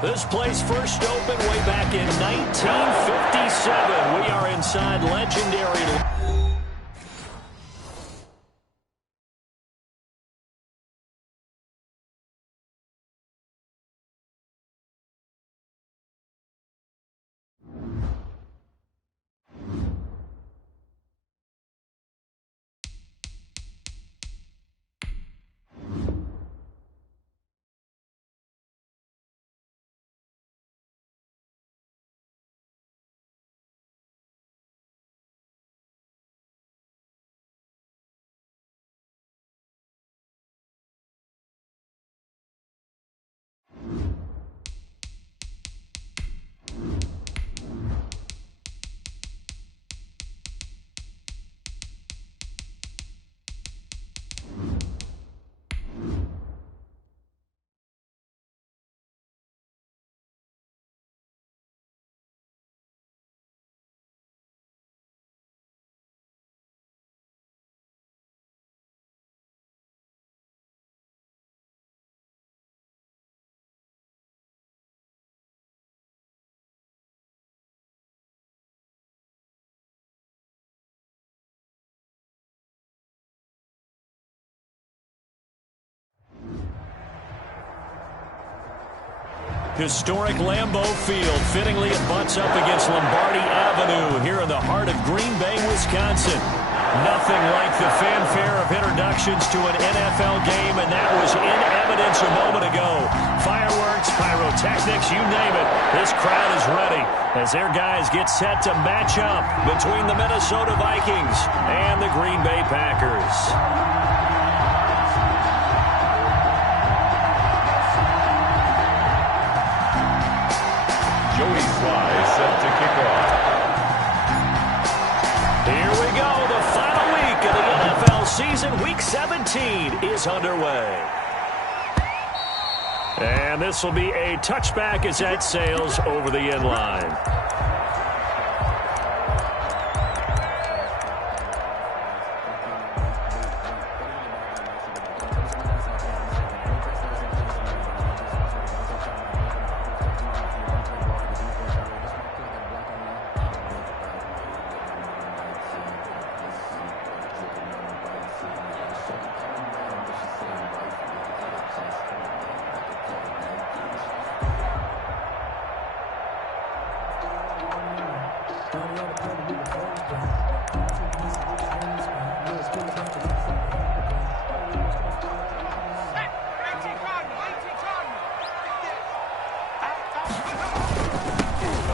This place first opened way back in 1957. We are inside legendary... Historic Lambeau Field, fittingly it butts up against Lombardi Avenue here in the heart of Green Bay, Wisconsin. Nothing like the fanfare of introductions to an NFL game, and that was in evidence a moment ago. Fireworks, pyrotechnics, you name it. This crowd is ready as their guys get set to match up between the Minnesota Vikings and the Green Bay Packers. Joey Sly set to kick off. Here we go. The final week of the NFL season. Week 17 is underway. And this will be a touchback as that sails over the end line.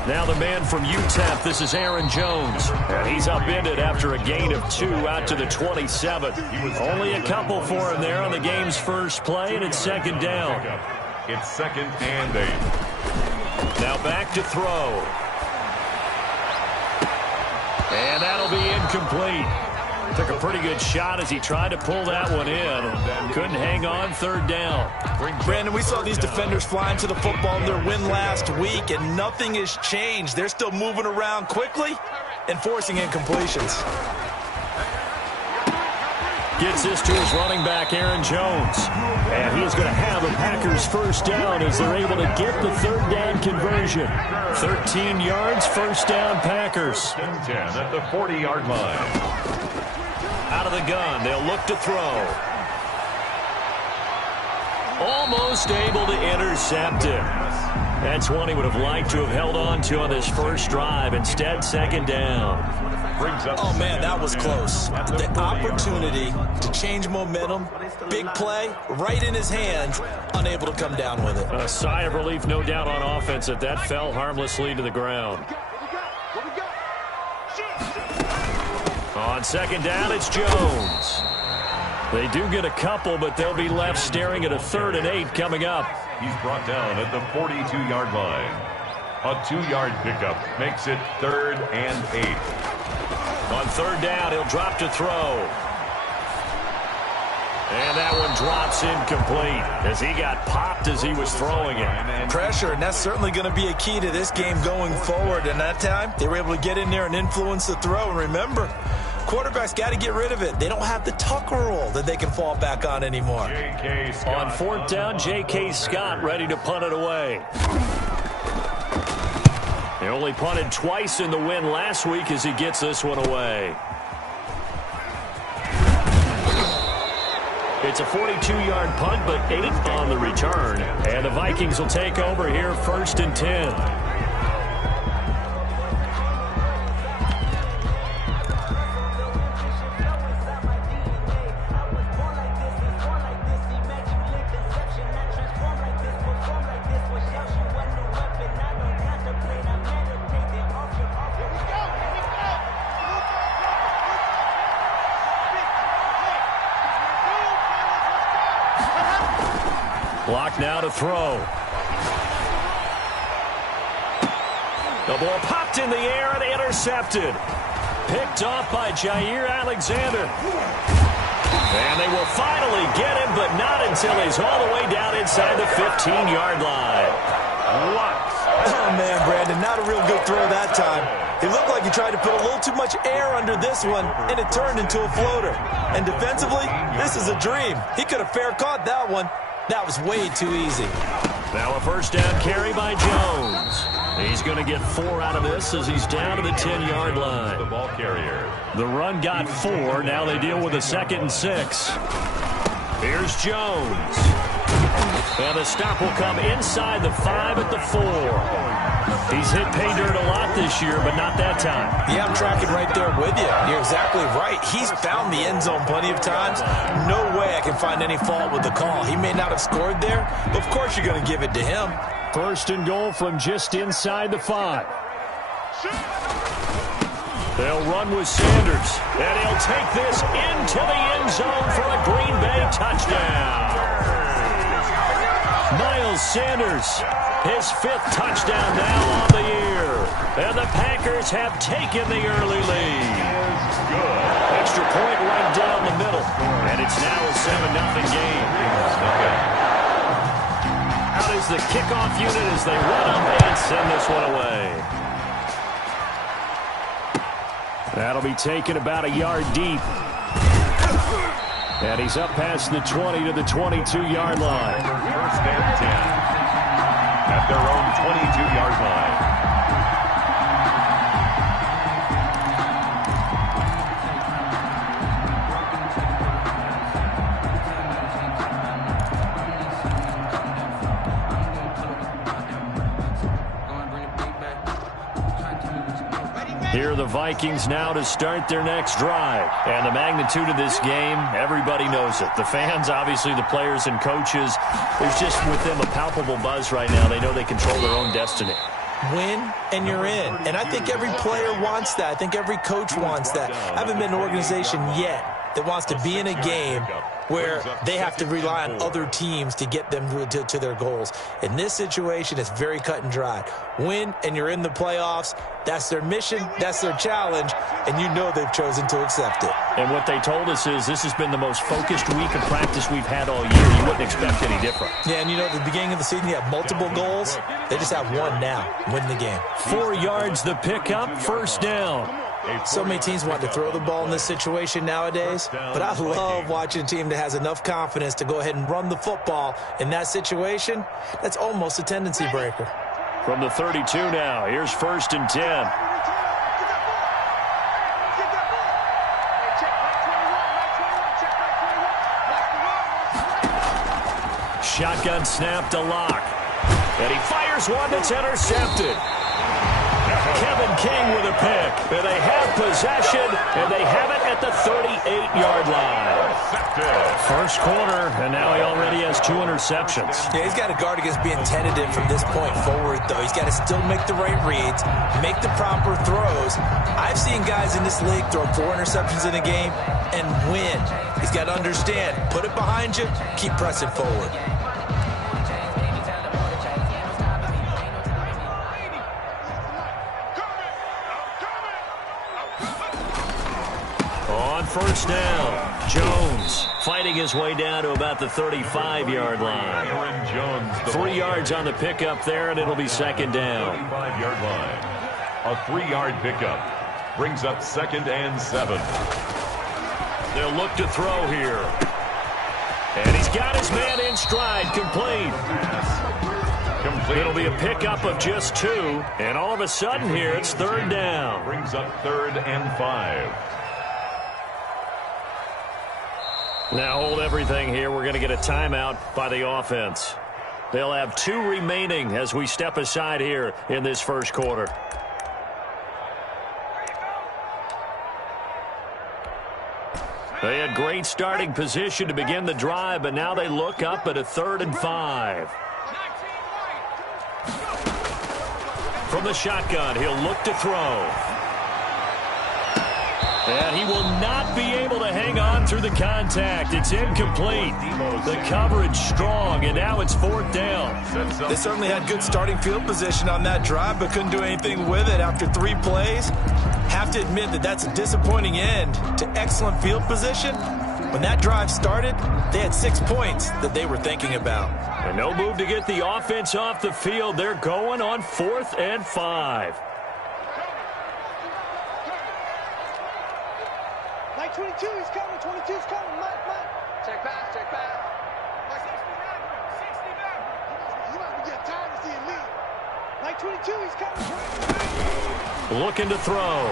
Now the man from UTEP, this is Aaron Jones. And he's upended after a gain of 2 out to the 27. Only a couple for him there on the game's first play, and it's second down. It's 2nd and 8. Now back to throw. And that'll be incomplete. Took a pretty good shot as he tried to pull that one in. Couldn't hang on, 3rd down. Brandon, we saw these defenders flying to the football in their win last week, and nothing has changed. They're still moving around quickly and forcing incompletions. Gets this to his running back, Aaron Jones. And he's going to have a Packers first down as they're able to get the 3rd down conversion. 13 yards, first down, Packers. 10 at the 40-yard line. Out of the gun, they'll look to throw. Almost able to intercept him. That's one he would have liked to have held on to on this first drive. Instead, 2nd down. Oh, man, that was close. The opportunity to change momentum, big play, right in his hands, unable to come down with it. A sigh of relief, no doubt, on offense that fell harmlessly to the ground. On 2nd down, it's Jones. They do get a couple, but they'll be left staring at a 3rd and 8 coming up. He's brought down at the 42-yard line. A 2-yard pickup makes it 3rd and 8. On 3rd down, he'll drop to throw. And that one drops incomplete as he got popped as he was throwing it. Pressure, and that's certainly going to be a key to this game going forward. And that time, they were able to get in there and influence the throw. And remember, quarterback's got to get rid of it. They don't have the Tucker rule that they can fall back on anymore. On fourth down, J.K. Scott ready to punt it away. He only punted twice in the win last week as he gets this one away. It's a 42-yard punt, but 8 on the return. And the Vikings will take over here, 1st and 10. Block now to throw. The ball popped in the air and intercepted. Picked off by Jair Alexander. And they will finally get him, but not until he's all the way down inside the 15-yard line. What? Oh, man, Brandon, not a real good throw that time. It looked like he tried to put a little too much air under this one, and it turned into a floater. And defensively, this is a dream. He could have fair caught that one. That was way too easy. Now a first down carry by Jones. He's going to get 4 out of this as he's down to the 10-yard line. The ball carrier. The run got 4. Now they deal with a 2nd and 6. Here's Jones. And the stop will come inside the 5 at the 4. He's hit pay dirt a lot this year, but not that time. Yeah, I'm tracking right there with you. You're exactly right. He's found the end zone plenty of times. No way I can find any fault with the call. He may not have scored there, but of course you're going to give it to him. 1st and goal from just inside the 5. They'll run with Sanders, and he'll take this into the end zone for a Green Bay touchdown. Miles Sanders, his 5th touchdown now on the year. And the Packers have taken the early lead. Extra point right down the middle. And it's now a 7-0 game. Out is the kickoff unit as they run up and send this one away. That'll be taken about a yard deep. And he's up past the 20 to the 22-yard line. 1st and 10 at their own 22-yard line. Here are the Vikings now to start their next drive. And the magnitude of this game, everybody knows it. The fans, obviously the players and coaches, there's just with them a palpable buzz right now. They know they control their own destiny. Win, and you're in. And I think every player wants that. I think every coach wants that. I haven't been in an organization yet that wants to be in a game where they have to rely on other teams to get them to their goals. In this situation, it's very cut and dry. Win, and you're in the playoffs. That's their mission. That's their challenge. And you know they've chosen to accept it. And what they told us is this has been the most focused week of practice we've had all year. You wouldn't expect any different. Yeah, and you know, at the beginning of the season, you have multiple goals. They just have one now. Win the game. 4 yards the pickup, 1st down. So many teams want to throw the ball in this situation nowadays, but I love watching a team that has enough confidence to go ahead and run the football. In that situation, that's almost a tendency breaker. From the 32 now, here's 1st and 10. Shotgun snap to Locke. And he fires one that's intercepted. Kevin King with a pick. And they have possession, and they have it at the 38-yard line. First quarter, and now he already has 2 interceptions. Yeah, he's got to guard against being tentative from this point forward, though. He's got to still make the right reads, make the proper throws. I've seen guys in this league throw 4 interceptions in a game and win. He's got to understand, put it behind you, keep pressing forward. First down, Jones fighting his way down to about the 35-yard line. 3 yards on the pickup there, and it'll be 2nd down. 35-yard line. A 3-yard pickup brings up 2nd and 7. They'll look to throw here. And he's got his man in stride, complete. It'll be a pickup of just 2. And all of a sudden here, it's third down. Brings up 3rd and 5. Now hold everything here. We're going to get a timeout by the offense. They'll have 2 remaining as we step aside here in this first quarter. They had great starting position to begin the drive, but now they look up at a 3rd and 5. From the shotgun, he'll look to throw. And he will not be able to hang on through the contact. It's incomplete. The coverage strong, and now it's 4th down. They certainly had good starting field position on that drive, but couldn't do anything with it after 3 plays. Have to admit that that's a disappointing end to excellent field position. When that drive started, they had 6 points that they were thinking about. And no move to get the offense off the field. They're going on 4th and 5. 22, he's coming. 22's coming. Mike. Check back. 60 back. You might be getting tired of seeing me. Mike 22, he's coming. Looking to throw.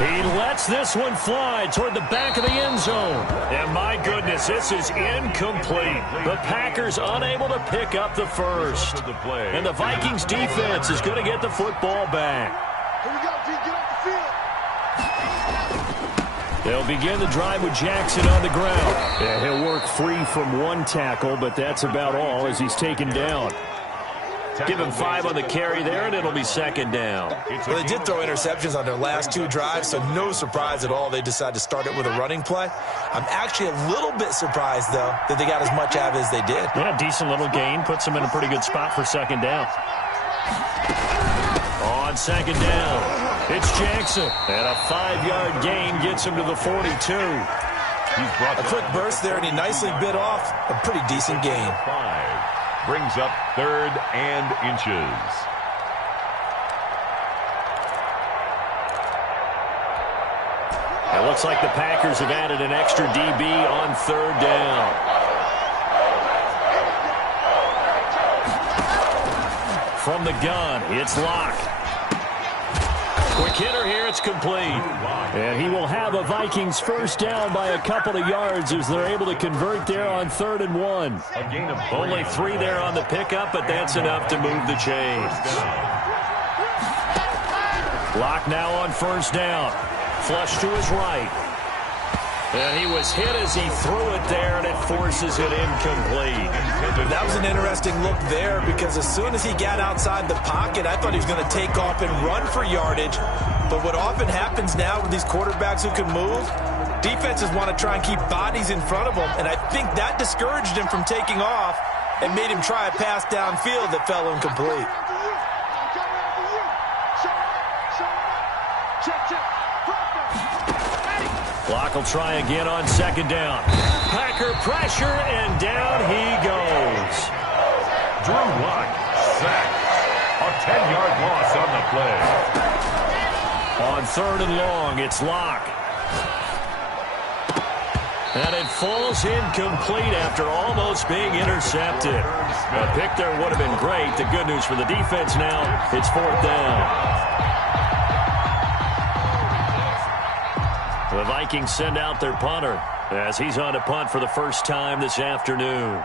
He lets this one fly toward the back of the end zone. And my goodness, this is incomplete. The Packers unable to pick up the first. And the Vikings defense is going to get the football back. Here we go, G. Get off the field. They'll begin the drive with Jackson on the ground. And he'll work free from 1 tackle, but that's about all as he's taken down. Give him 5 on the carry there, and it'll be 2nd down. Well, they did throw interceptions on their last 2 drives, so no surprise at all they decided to start it with a running play. I'm actually a little bit surprised, though, that they got as much out of it as they did. Yeah, decent little gain. Puts them in a pretty good spot for 2nd down. On 2nd down, it's Jackson. And a 5-yard gain gets him to the 42. A quick burst there, and he nicely bit off a pretty decent gain. 5. Brings up 3rd and inches. It looks like the Packers have added an extra DB on 3rd down. From the gun, it's Locke. Quick hitter here, it's complete. And he will have a Vikings first down by a couple of yards as they're able to convert there on 3rd and 1. Only 3 there on the pickup, but that's enough to move the chains. Locke now on 1st down. Flush to his right. And he was hit as he threw it there, and it forces it incomplete. That was an interesting look there because as soon as he got outside the pocket, I thought he was going to take off and run for yardage. But what often happens now with these quarterbacks who can move, defenses want to try and keep bodies in front of them, and I think that discouraged him from taking off and made him try a pass downfield that fell incomplete. Locke will try again on 2nd down. Packer pressure, and down he goes. Drew Locke sacked. A 10-yard loss on the play. On 3rd and long, it's Locke. And it falls incomplete after almost being intercepted. A pick there would have been great. The good news for the defense now, it's 4th down. The Vikings send out their punter as he's on to punt for the first time this afternoon.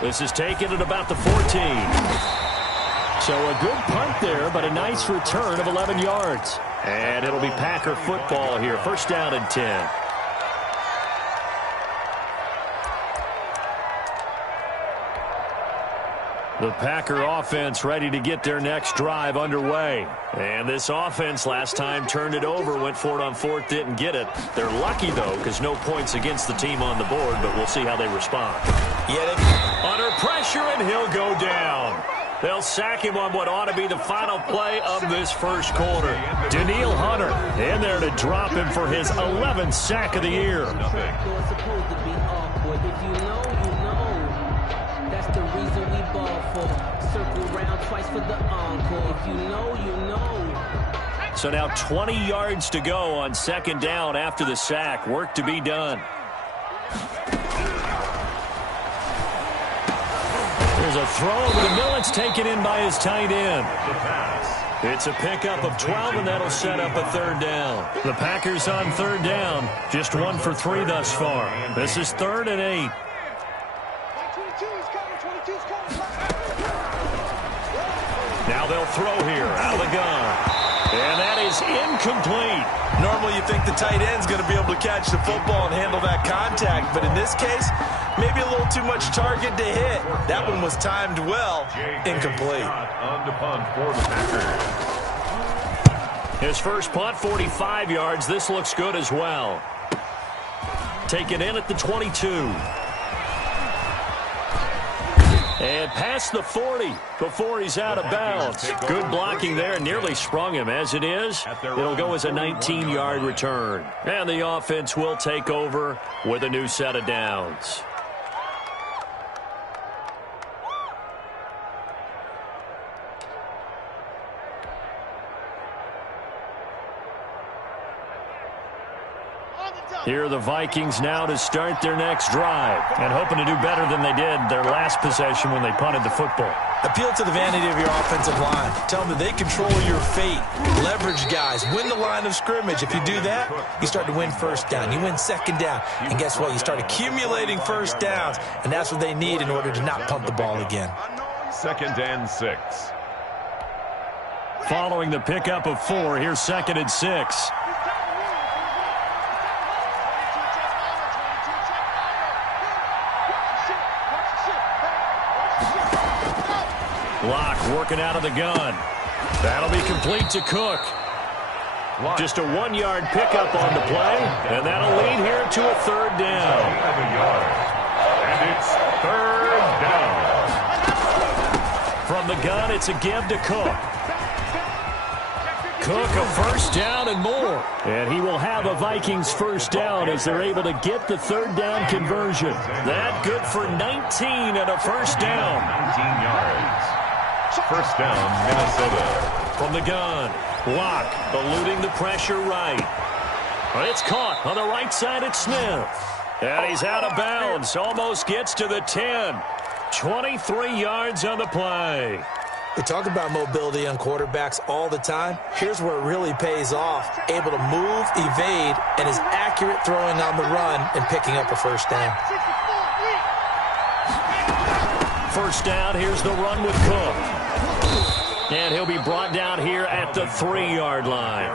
This is taken at about the 14. So a good punt there, but a nice return of 11 yards. And it'll be Packer football here. 1st down and 10. The Packer offense ready to get their next drive underway. And this offense last time turned it over, went for it on 4th, didn't get it. They're lucky, though, because no points against the team on the board, but we'll see how they respond. Under pressure, and he'll go down. They'll sack him on what ought to be the final play of this first quarter. Daniil Hunter in there to drop him for his 11th sack of the year. That's the reason we ball for. Circle round twice for the encore. If you know, you know. So now 20 yards to go on second down after the sack. Work to be done. There's a throw over the middle. It's taken in by his tight end. It's a pickup of 12, and that'll set up a third down. The Packers on third down, just 1 for 3 thus far. This is 3rd and 8. Now they'll throw here out of the gun. And that is incomplete. Normally you think the tight end's going to be able to catch the football and handle that contact, but in this case, maybe a little too much target to hit. That one was timed well. Incomplete. On the punt for the Packers. His first punt, 45 yards. This looks good as well. Taken in at the 22. And past the 40 before he's out of bounds. Good blocking there. Nearly sprung him. As it is, it'll go as a 19-yard return. And the offense will take over with a new set of downs. Here are the Vikings now to start their next drive, and hoping to do better than they did their last possession when they punted the football. Appeal to the vanity of your offensive line. Tell them that they control your fate. Leverage guys. Win the line of scrimmage. If you do that, you start to win first down. You win second down. And guess what? You start accumulating first downs, and that's what they need in order to not punt the ball again. 2nd and 6. Following the pickup of 4, here's 2nd and 6. Lock working out of the gun. That'll be complete to Cook. Just a 1-yard pickup on the play, and that'll lead here to a third down. And it's 3rd down. From the gun, it's a give to Cook. Cook, a first down and more. And he will have a Vikings first down as they're able to get the third down conversion. That good for 19 and a first down. 19 yards. First down, Minnesota. From the gun, Lock eluding the pressure right. But it's caught on the right side at Smith. And he's out of bounds. Almost gets to the 10. 23 yards on the play. We talk about mobility on quarterbacks all the time. Here's where it really pays off. Able to move, evade, and is accurate throwing on the run and picking up a first down. First down, here's the run with Cook. And he'll be brought down here at the 3-yard line.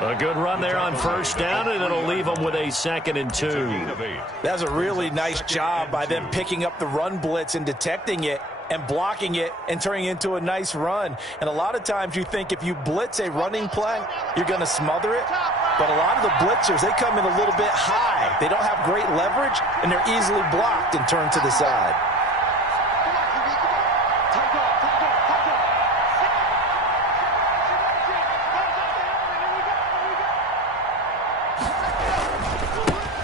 A good run there on first down, and it'll leave them with a 2nd and 2. That's a really nice job by them picking up the run blitz and detecting it and blocking it and turning it into a nice run. And a lot of times you think if you blitz a running play, you're going to smother it. But a lot of the blitzers, they come in a little bit high. They don't have great leverage, and they're easily blocked and turned to the side.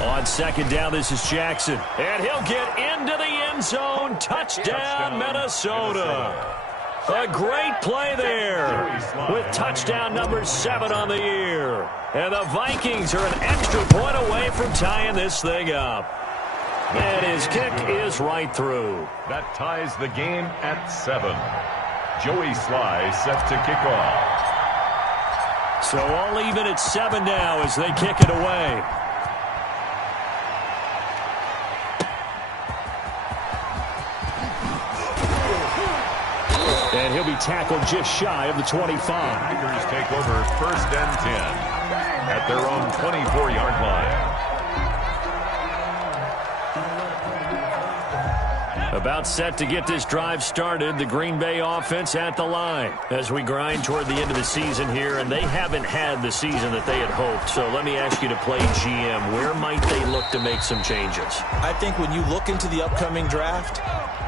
On second down, this is Jackson. And he'll get into the end zone. Touchdown, Minnesota. A great play there with touchdown number 7 on the year. And the Vikings are an extra point away from tying this thing up. And his kick is right through. That ties the game at 7. Joey Sly set to kick off. So all even at 7 now as they kick it away. And he'll be tackled just shy of the 25. Packers take over 1st and 10 at their own 24-yard line. About set to get this drive started, the Green Bay offense at the line as we grind toward the end of the season here, and they haven't had the season that they had hoped. So let me ask you to play GM. Where might they look to make some changes? I think when you look into the upcoming draft,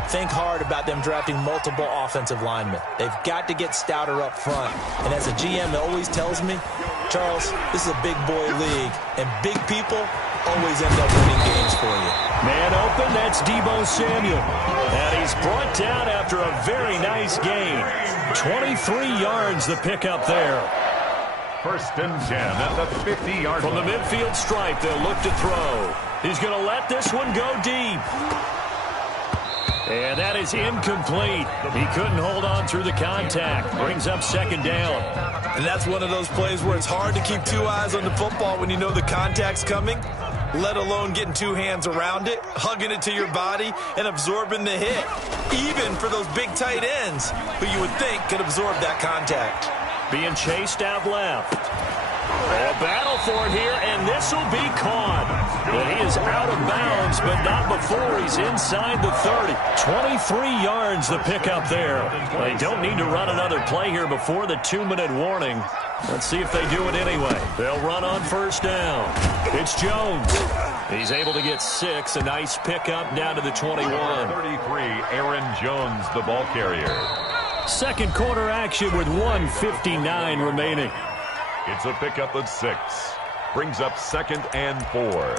think hard about them drafting multiple offensive linemen. They've got to get stouter up front. And as a GM always tells me, Charles, this is a big boy league, and big people always end up winning games for you. Man open, that's Deebo Samuel. And he's brought down after a very nice game. 23 yards the pickup there. First and 10 at the 50-yard line. From the midfield stripe, they'll look to throw. He's going to let this one go deep. And that is incomplete. He couldn't hold on through the contact. Brings up second down. And that's one of those plays where it's hard to keep two eyes on the football when you know the contact's coming, let alone getting two hands around it, hugging it to your body, and absorbing the hit. Even for those big tight ends who you would think could absorb that contact. Being chased out left. A battle for it here, and this will be caught. But he is out of bounds, but not before he's inside the 30. 23 yards the pickup there. They don't need to run another play here before the 2-minute warning. Let's see if they do it anyway. They'll run on first down. It's Jones. He's able to get 6. A nice pickup down to the 21. 33, Aaron Jones, the ball carrier. Second quarter action with 1:59 remaining. It's a pickup of 6. Brings up second and 4.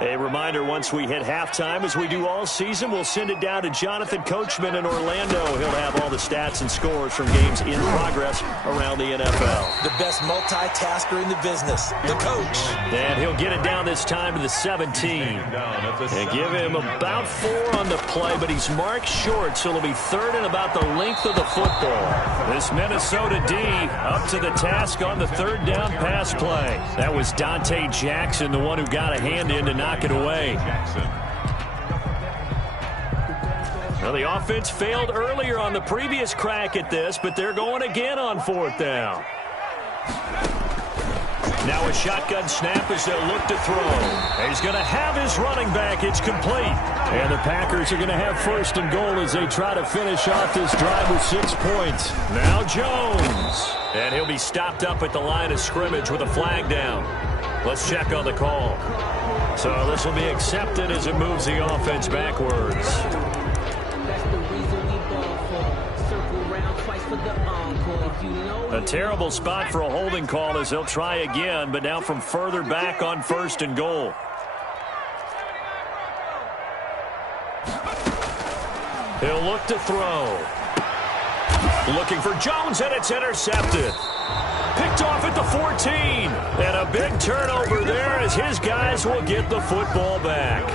A reminder, once we hit halftime, as we do all season, we'll send it down to Jonathan Coachman in Orlando. He'll have all the stats and scores from games in progress around the NFL. The best multitasker in the business, the coach. And he'll get it down this time to the 17. And give him about 4 on the play, but he's marked short, so it'll be third and about the length of the football. This Minnesota D up to the task on the third down pass play. That was Dante Jackson, the one who got a hand in to knock it away. Well, the offense failed earlier on the previous crack at this, but they're going again on fourth down. Now a shotgun snap as they'll look to throw. He's going to have his running back. It's complete. And the Packers are going to have first and goal as they try to finish off this drive with 6 points. Now Jones. And he'll be stopped up at the line of scrimmage with a flag down. Let's check on the call. So this will be accepted as it moves the offense backwards. That's the reason we ball for. Circle round twice for the encore. If you know, A terrible spot for a holding call as they'll try again, but now from further back on first and goal. He'll look to throw. Looking for Jones, and it's intercepted. Picked off at the 14. And a big turnover there as his guys will get the football back.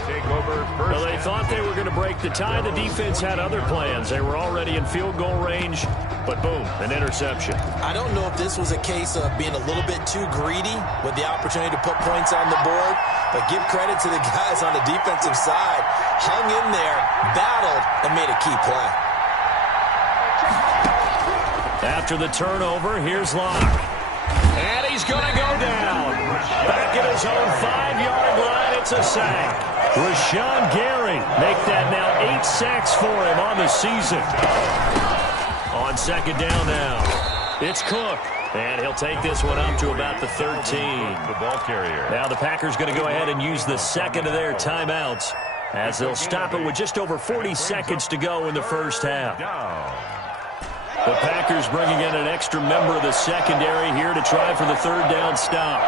Well, they thought they were going to break the tie. The defense had other plans. They were already in field goal range, but boom, an interception. I don't know if this was a case of being a little bit too greedy with the opportunity to put points on the board, but give credit to the guys on the defensive side. Hung in there, battled, and made a key play. After the turnover, here's Locke. And he's going to go down. Back at his own 5-yard line, it's a sack. Rashawn Gary make that now 8 sacks for him on the season. On second down now, it's Cook. And he'll take this one up to about the 13. The ball carrier. Now the Packers going to go ahead and use the second of their timeouts as they'll stop it with just over 40 seconds to go in the first half. The Packers bringing in an extra member of the secondary here to try for the third down stop.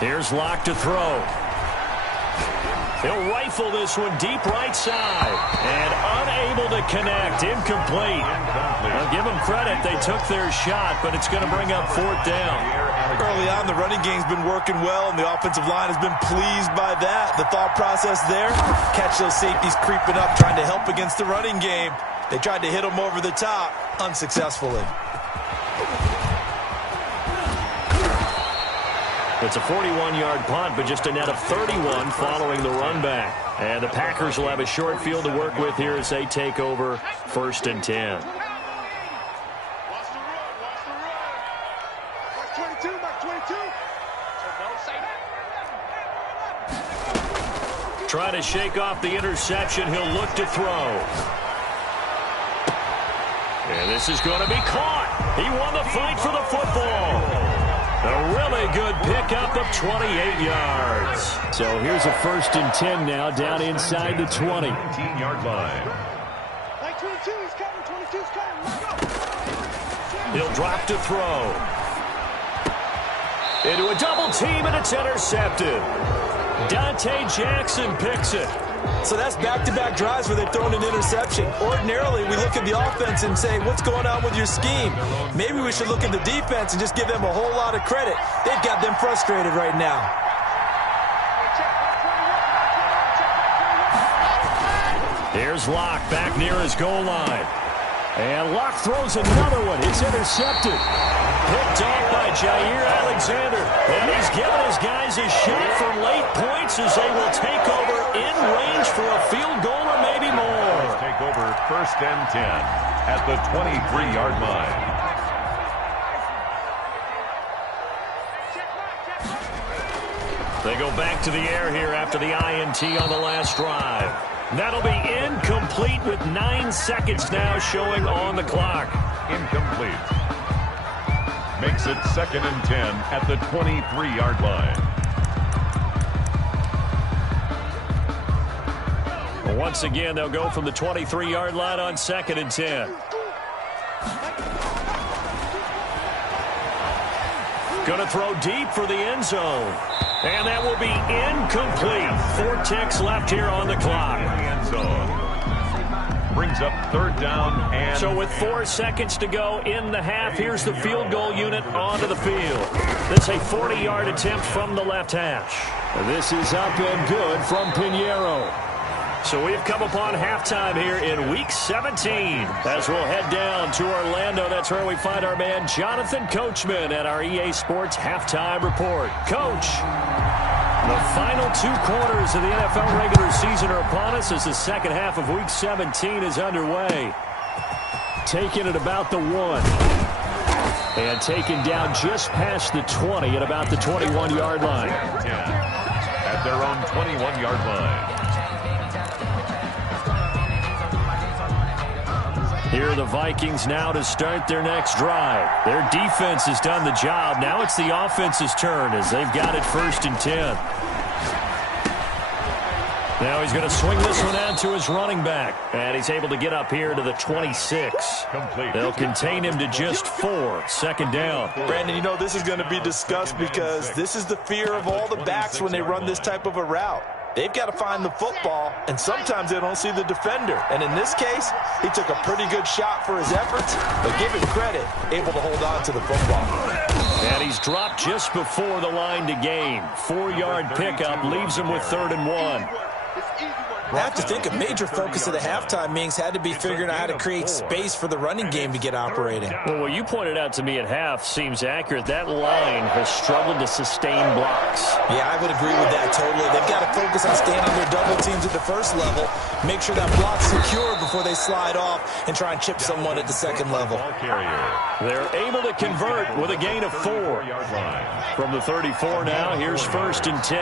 Here's Locke to throw. He'll rifle this one deep right side. And unable to connect. Incomplete. I'll give them credit. They took their shot, but it's going to bring up fourth down. Early on, the running game's been working well, and the offensive line has been pleased by that. The thought process there, catch those safeties creeping up, trying to help against the running game. They tried to hit them over the top, unsuccessfully. It's a 41-yard punt, but just a net of 31 following the run back. And the Packers will have a short field to work with here as they take over first and 10. Trying to shake off the interception. He'll look to throw. And this is going to be caught. He won the fight for the football. A really good pickup of 28 yards. So here's a 1st and 10 now, down inside the 20. 19-yard line. Like 22, he's coming. 22's coming. He'll drop to throw. Into a double team, and it's intercepted. Dante Jackson picks it. So that's back-to-back drives where they've thrown an interception. Ordinarily, we look at the offense and say, what's going on with your scheme? Maybe we should look at the defense and just give them a whole lot of credit. They've got them frustrated right now. Here's Locke back near his goal line. And Locke throws another one. It's intercepted. Picked off by Jair Alexander. And he's given his guys a shot for late points as they will take over in range for a field goal or maybe more. Take over 1st and 10 at the 23-yard line. They go back to the air here after the INT on the last drive. That'll be incomplete with 9 seconds now showing on the clock. Incomplete. Makes it 2nd and 10 at the 23-yard line. Once again, they'll go from the 23-yard line on 2nd and 10. Going to throw deep for the end zone. And that will be incomplete. 4 ticks left here on the clock. End zone. Brings up 3rd down and... So with 4 seconds to go in the half, here's the field goal unit onto the field. This is a 40-yard attempt from the left hash. This is up and good from Pinheiro. So we've come upon halftime here in Week 17. As we'll head down to Orlando, that's where we find our man Jonathan Coachman at our EA Sports Halftime Report. Coach, the final 2 quarters of the NFL regular season are upon us as the second half of Week 17 is underway. Taken at about the 1. And taken down just past the 20 at about the 21-yard line. At their own 21-yard line. Here are the Vikings now to start their next drive. Their defense has done the job. Now it's the offense's turn as they've got it 1st and 10. Now he's going to swing this one out to his running back. And he's able to get up here to the 26. Complete. They'll contain him to just 4. 2nd down. Brandon, you know this is going to be discussed because this is the fear of all the backs when they run this type of a route. They've got to find the football, and sometimes they don't see the defender. And in this case, he took a pretty good shot for his efforts, but give him credit, able to hold on to the football. And he's dropped just before the line to gain. 4-yard pickup leaves him with 3rd and 1. I have to think a major focus of the halftime meetings had to be figuring out how to create space for the running game to get operating. Well, what you pointed out to me at half seems accurate. That line has struggled to sustain blocks. Yeah, I would agree with that totally. They've got to focus on staying on their double teams at the first level, make sure that block's secure before they slide off and try and chip someone at the second level. They're able to convert with a gain of 4. From the 34 now, here's 1st and 10.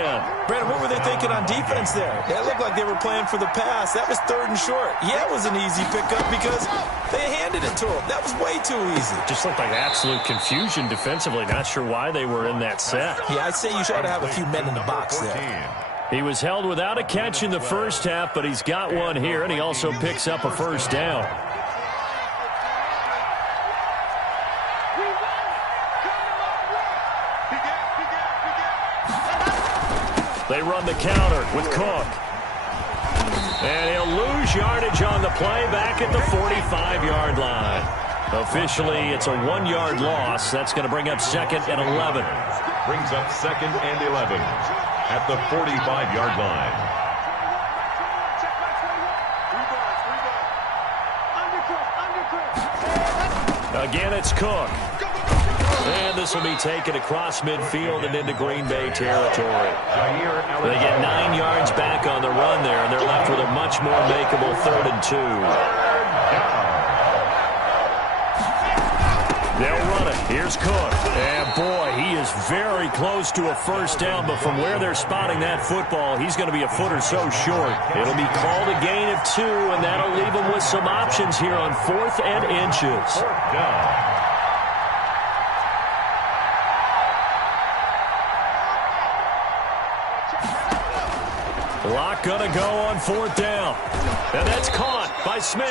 Brandon, what were they thinking on defense there? That looked like they were playing for the pass. That was 3rd and short. Yeah, it was an easy pickup because they handed it to him. That was way too easy. Just looked like absolute confusion defensively. Not sure why they were in that set. Yeah, I'd say you should have a few men in the box there. He was held without a catch in the first half, but he's got one here, and he also picks up a 1st down. They run the counter with Cook. And he'll lose yardage on the play back at the 45-yard line. Officially, it's a 1-yard loss. That's going to bring up 2nd and 11. Brings up 2nd and 11 at the 45-yard line. Again, it's Cook. And this will be taken across midfield and into Green Bay territory. They get 9 yards back on the run there, and they're left with a much more makeable 3rd and 2. They'll run on it. Here's Cook. And, boy, he is very close to a first down, but from where they're spotting that football, he's going to be a foot or so short. It'll be called a gain of 2, and that'll leave him with some options here on 4th and inches. Fourth down. Locke going to go on 4th down. And that's caught by Smith.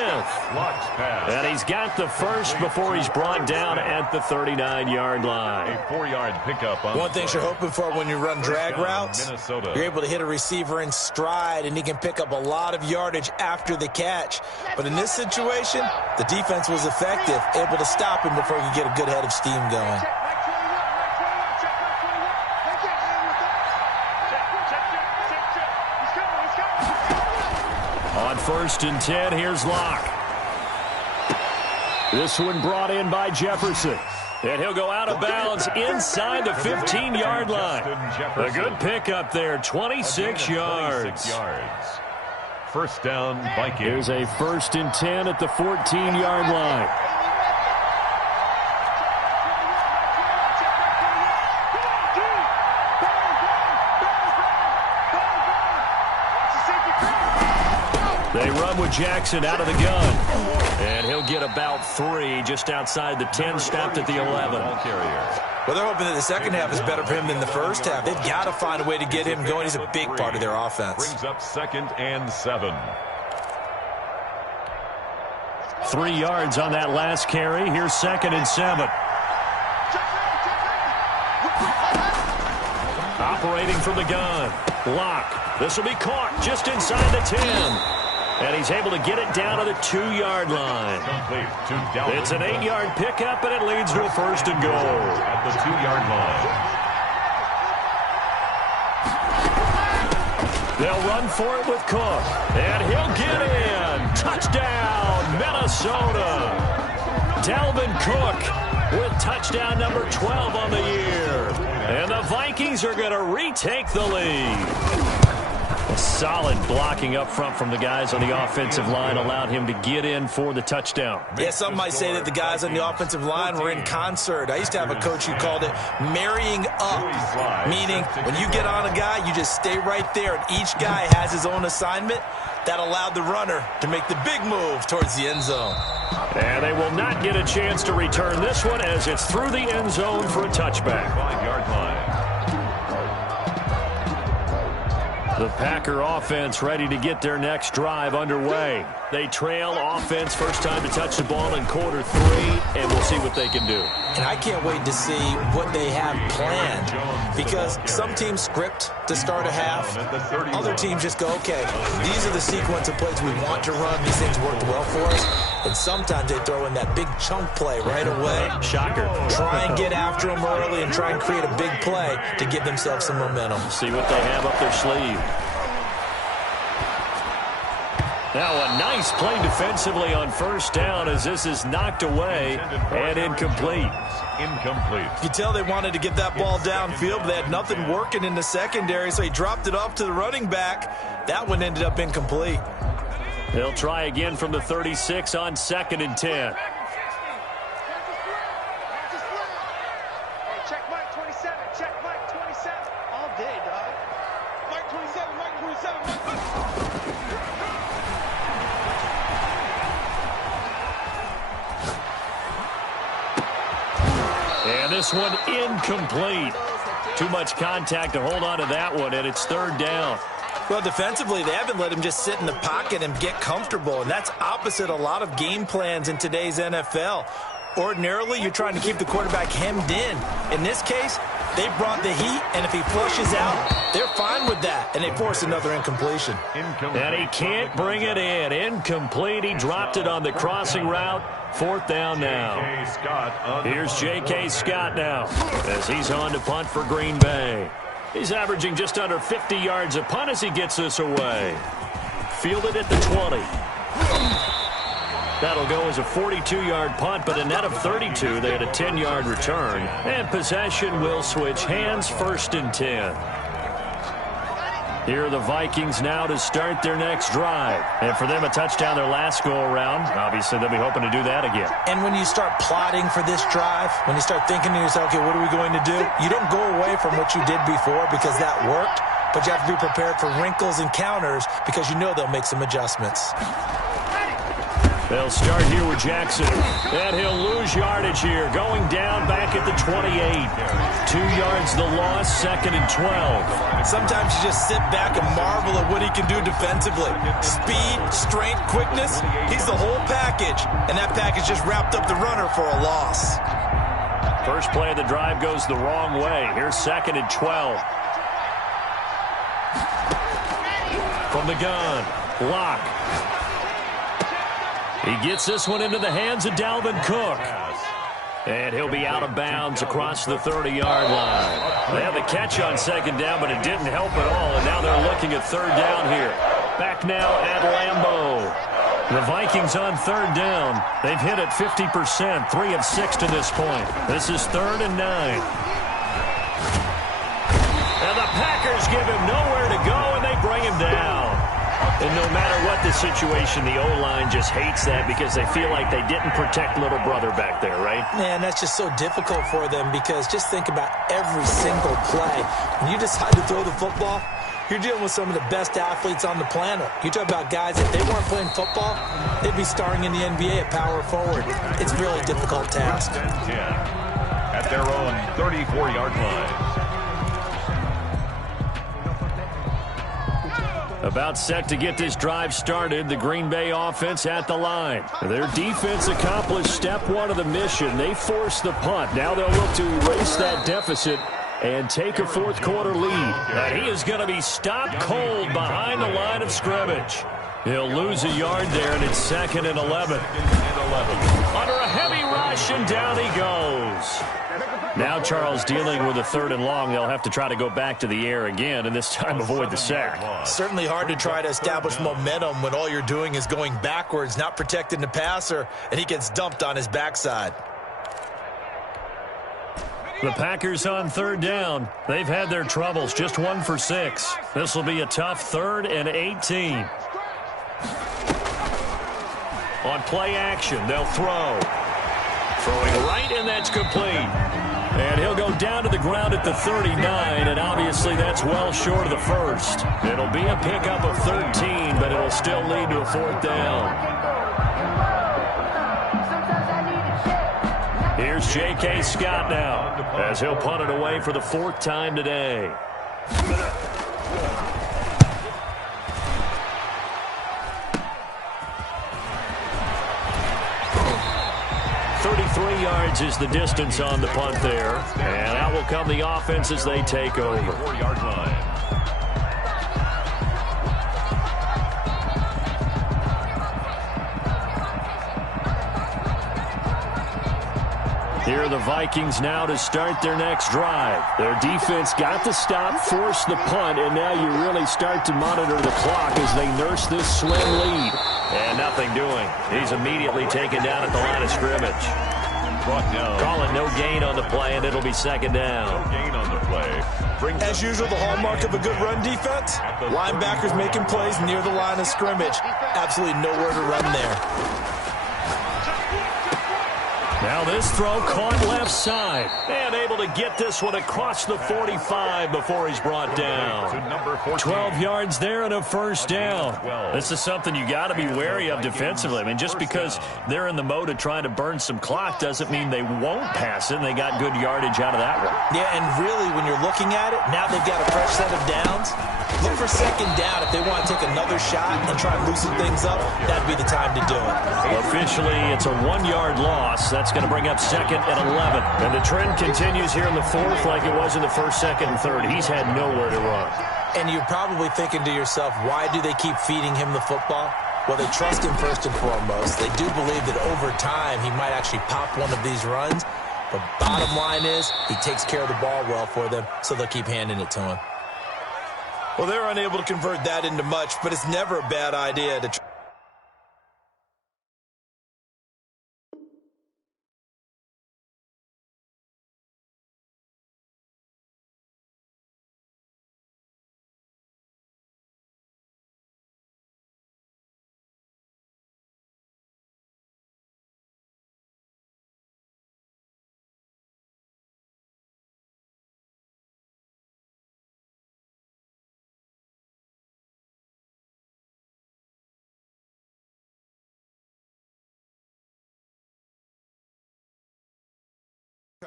Locke's pass. And he's got the first before he's brought down at the 39-yard line. A 4-yard pickup on One thing you're hoping for when you run drag routes, Minnesota. you're able to hit a receiver in stride, and he can pick up a lot of yardage after the catch. But in this situation, the defense was effective, able to stop him before he could get a good head of steam going. On 1st and 10, here's Locke. This one brought in by Jefferson. And he'll go out of bounds inside the 15-yard line. A good pickup there, 26 yards. First down, Vikings. Here's a 1st and 10 at the 14-yard line. They run with Jackson out of the gun. And he'll get about 3 just outside the 10, stopped at the 11. Well, they're hoping that the second half is better for him than the first half. They've got to find a way to get him going. He's a big part of their offense. Brings up 2nd and 7. 3 yards on that last carry. Here's 2nd and 7. Operating from the gun. Locke. This will be caught just inside the 10. And he's able to get it down to the 2-yard line. It's an 8-yard pickup, and it leads to a 1st and goal. At the 2-yard line. They'll run for it with Cook. And he'll get in. Touchdown, Minnesota. Dalvin Cook with touchdown number 12 on the year. And the Vikings are going to retake the lead. A solid blocking up front from the guys on the offensive line allowed him to get in for the touchdown. Yeah, some might say that the guys on the offensive line were in concert. I used to have a coach who called it marrying up, meaning when you get on a guy, you just stay right there, and each guy has his own assignment. That allowed the runner to make the big move towards the end zone. And they will not get a chance to return this one as it's through the end zone for a touchback. 5-yard line. The Packer offense ready to get their next drive underway. They trail offense first time to touch the ball in quarter 3, and we'll see what they can do. And I can't wait to see what they have planned, because some teams script to start a half. Other teams just go, okay, these are the sequence of plays we want to run. These things worked well for us. And sometimes they throw in that big chunk play right away. Shocker. Try and get after them early and try and create a big play to give themselves some momentum. See what they have up their sleeve. Now a nice play defensively on first down as this is knocked away and incomplete. Incomplete. You tell they wanted to get that ball downfield, but they had nothing working in the secondary, so he dropped it off to the running back. That one ended up incomplete. They'll try again from the 36 on 2nd and 10. Check Mike 27. Check Mike 27. All day, dog. Mike 27. Mike 27. Mike 27. And this one incomplete. Too much contact to hold on to that one, and it's 3rd down. Well, defensively, they haven't let him just sit in the pocket and get comfortable, and that's opposite a lot of game plans in today's NFL. Ordinarily, you're trying to keep the quarterback hemmed in. In this case, they brought the heat, and if he flushes out, they're fine with that, and they force another incompletion. And he can't bring it in. Incomplete. He dropped it on the crossing route. 4th down now. Here's J.K. Scott now as he's on to punt for Green Bay. He's averaging just under 50 yards a punt as he gets this away. Fielded at the 20. That'll go as a 42-yard punt, but a net of 32. They had a 10-yard return. And possession will switch hands, 1st and 10. Here are the Vikings now to start their next drive. And for them, a touchdown their last go-around. Obviously, they'll be hoping to do that again. And when you start plotting for this drive, when you start thinking to yourself, okay, what are we going to do? You don't go away from what you did before because that worked, but you have to be prepared for wrinkles and counters because you know they'll make some adjustments. They'll start here with Jackson. And he'll lose yardage here. Going down back at the 28. 2 yards the loss, 2nd and 12. Sometimes you just sit back and marvel at what he can do defensively. Speed, strength, quickness, he's the whole package. And that package just wrapped up the runner for a loss. First play of the drive goes the wrong way. Here's 2nd and 12. From the gun, Locke. He gets this one into the hands of Dalvin Cook. And he'll be out of bounds across the 30-yard line. They had the catch on 2nd down, but it didn't help at all. And now they're looking at 3rd down here. Back now at Lambeau. The Vikings on 3rd down. They've hit it 50%, 3 of 6 to this point. This is 3rd and 9. And the Packers give him nowhere to go, and they bring him down. And no matter what the situation, the O-line just hates that because they feel like they didn't protect little brother back there, right? Man, that's just so difficult for them because just think about every single play. When you decide to throw the football, you're dealing with some of the best athletes on the planet. You talk about guys, if they weren't playing football, they'd be starring in the NBA at power forward. It's a really difficult task. At their own 34-yard line. About set to get this drive started, the Green Bay offense at the line. Their defense accomplished step 1 of the mission. They forced the punt. Now they'll look to erase that deficit and take a 4th quarter lead. And he is going to be stopped cold behind the line of scrimmage. He'll lose a yard there, and it's 2nd and 11. Under a heavy rush, and down he goes. Now Charles dealing with a 3rd and long. They'll have to try to go back to the air again, and this time avoid the sack. Certainly hard to try to establish momentum when all you're doing is going backwards, not protecting the passer, and he gets dumped on his backside. The Packers on 3rd down. They've had their troubles, just 1 for 6. This will be a tough 3rd and 18. On play action, they'll throw. Throwing right, and that's complete. And he'll go down to the ground at the 39, and obviously that's well short of the first. It'll be a pickup of 13, but it'll still lead to a 4th down. Here's J.K. Scott now, as he'll punt it away for the 4th time today. 33 yards is the distance on the punt there. And out will come the offense as they take over. 4-yard line. Here are the Vikings now to start their next drive. Their defense got the stop, forced the punt, and now you really start to monitor the clock as they nurse this slim lead. And nothing doing. He's immediately taken down at the line of scrimmage. Call it no gain on the play, and it'll be 2nd down. No gain on the play. As usual, the hallmark of a good run defense, linebackers making plays near the line of scrimmage. Absolutely nowhere to run there. Now this throw caught left side. And able to get this one across the 45 before he's brought down. 12 yards there and a 1st down. This is something you got to be wary of defensively. I mean, just because they're in the mode of trying to burn some clock doesn't mean they won't pass it. And they got good yardage out of that one. Yeah, and really, when you're looking at it, now they've got a fresh set of downs. Look for 2nd down. If they want to take another shot and try and loosen things up, that'd be the time to do it. Officially, it's a 1-yard loss. That's going to bring up 2nd and 11. And the trend continues here in the 4th like it was in the 1st, 2nd, and 3rd. He's had nowhere to run. And you're probably thinking to yourself, why do they keep feeding him the football? Well, they trust him first and foremost. They do believe that over time he might actually pop one of these runs. But bottom line is, he takes care of the ball well for them, so they'll keep handing it to him. Well, they're unable to convert that into much, but it's never a bad idea to try.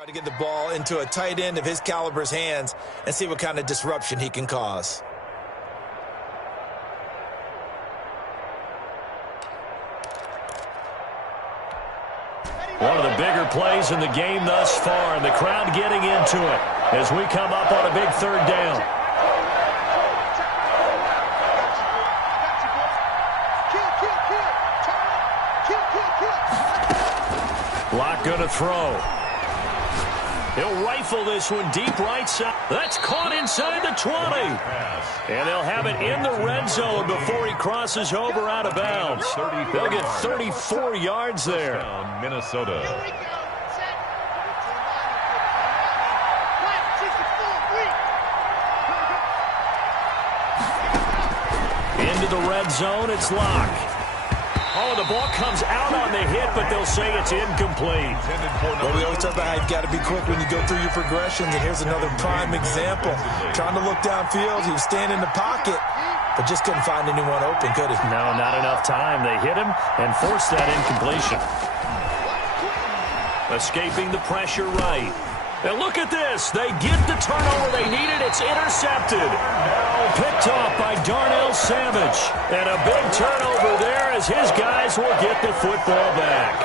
Try to get the ball into a tight end of his caliber's hands and see what kind of disruption he can cause. One of the bigger plays in the game thus far, and the crowd getting into it as we come up on a big third down. Lock going to throw. He'll rifle this one deep right side. That's caught inside the 20. And they'll have it in the red zone before he crosses over out of bounds. They'll get 34 yards there. Minnesota. Into the red zone, it's Locke. Oh, the ball comes out on the hit, but they'll say it's incomplete. Well, we always talk about how you've got to be quick when you go through your progressions, and here's another prime example. Trying to look downfield, he was standing in the pocket, but just couldn't find anyone open, could he? No, not enough time. They hit him and forced that incompletion. Escaping the pressure right. And look at this. They get the turnover they needed. It's intercepted. Picked off by Darnell Savage. And a big turnover there as his guys will get the football back.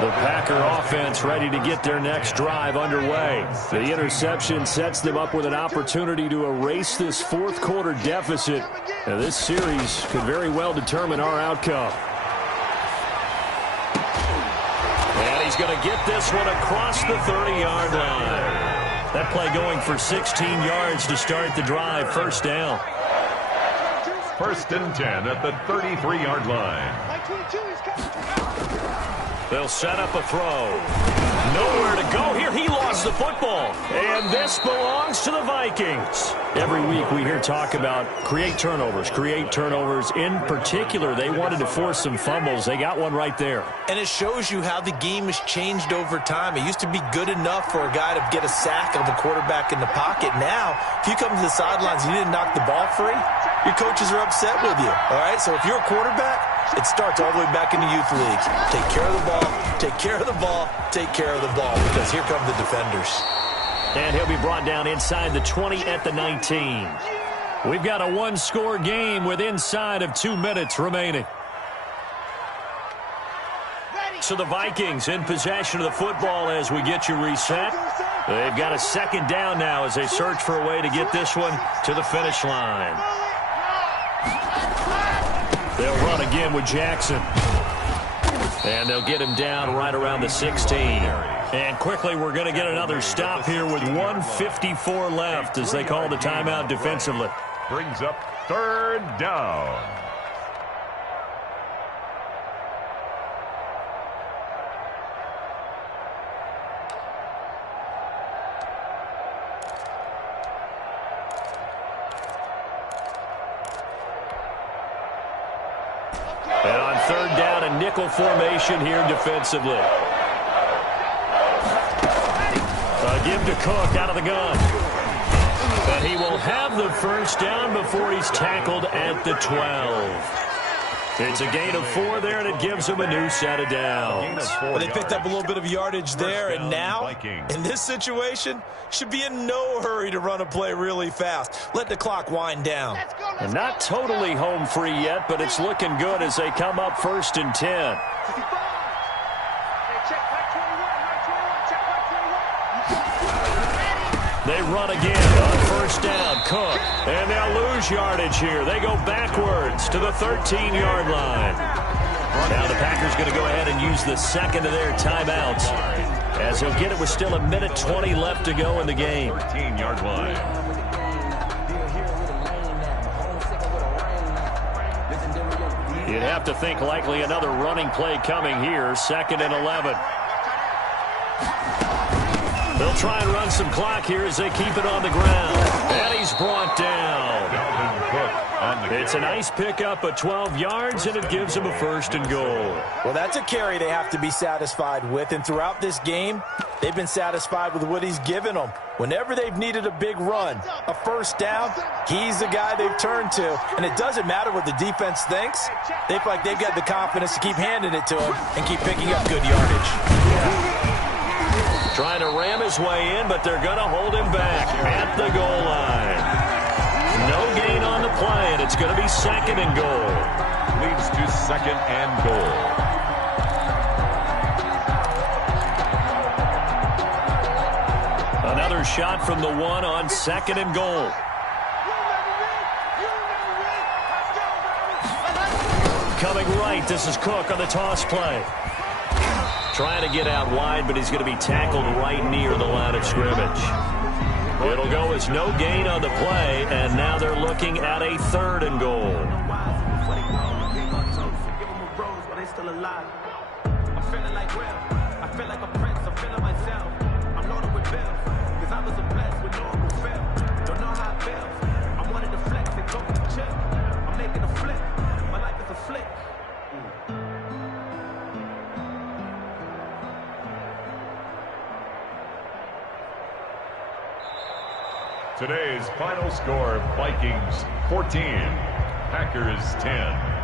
The Packer offense ready to get their next drive underway. The interception sets them up with an opportunity to erase this fourth quarter deficit. And this series could very well determine our outcome. And he's going to get this one across the 30-yard line. That play going for 16 yards to start the drive. First down. First and 10 at the 33-yard line. They'll set up a throw. Nowhere to go here. He lost the football. And this belongs to the Vikings. Every week we hear talk about create turnovers. In particular, they wanted to force some fumbles. They got one right there. And it shows you how the game has changed over time. It used to be good enough for a guy to get a sack of a quarterback in the pocket. Now, if you come to the sidelines and you didn't knock the ball free, your coaches are upset with you. All right? So if you're a quarterback, it starts all the way back in the youth leagues. Take care of the ball, take care of the ball, take care of the ball, because here come the defenders. And he'll be brought down inside the 20 at the 19. We've got a one-score game with inside of 2 minutes remaining. So the Vikings in possession of the football as we get you reset. They've got a second down now as they search for a way to get this one to the finish line. They'll run again with Jackson. And they'll get him down right around the 16. And quickly we're going to get another stop here with 1:54 left as they call the timeout defensively. Brings up third down. And on third down, a nickel formation here defensively. Give to Cook out of the gun. But he will have the first down before he's tackled at the 12. It's a gain of 4 there, and it gives him a new set of downs. Well, they picked up a little bit of yardage there, and now, in this situation, should be in no hurry to run a play really fast. Let the clock wind down. And not totally home free yet, but it's looking good as they come up first and 10. They run again on first down. Cook. And they'll lose yardage here. They go backwards to the 13-yard line. Now the Packers going to go ahead and use the second of their timeouts as he'll get it with still 1:20 left to go in the game. 13-yard line. You'd have to think likely another running play coming here. 2nd and 11. They'll try and run some clock here as they keep it on the ground. And he's brought down. It's a nice pickup of 12 yards, and it gives him a 1st and goal. Well, that's a carry they have to be satisfied with. And throughout this game, they've been satisfied with what he's given them. Whenever they've needed a big run, a first down, he's the guy they've turned to. And it doesn't matter what the defense thinks. They feel like they've got the confidence to keep handing it to him and keep picking up good yardage. Trying to his way in, but they're going to hold him back at the goal line. No gain on the play, and it's going to be 2nd and goal. Leads to 2nd and goal. Another shot from the 1 on 2nd and goal. Coming right, this is Cook on the toss play. Trying to get out wide, but he's going to be tackled right near the line of scrimmage. It'll go as no gain on the play, and now they're looking at a 3rd and goal. I'm feeling like Will. I feel like a prince. I'm feeling myself. I'm loaded with bills. Cause I was a blessed with no one will fail. Don't know how it feels. I'm wanting to flex and go with the chip. I'm making a flip. My life is a flick. Today's final score, Vikings 14, Packers 10.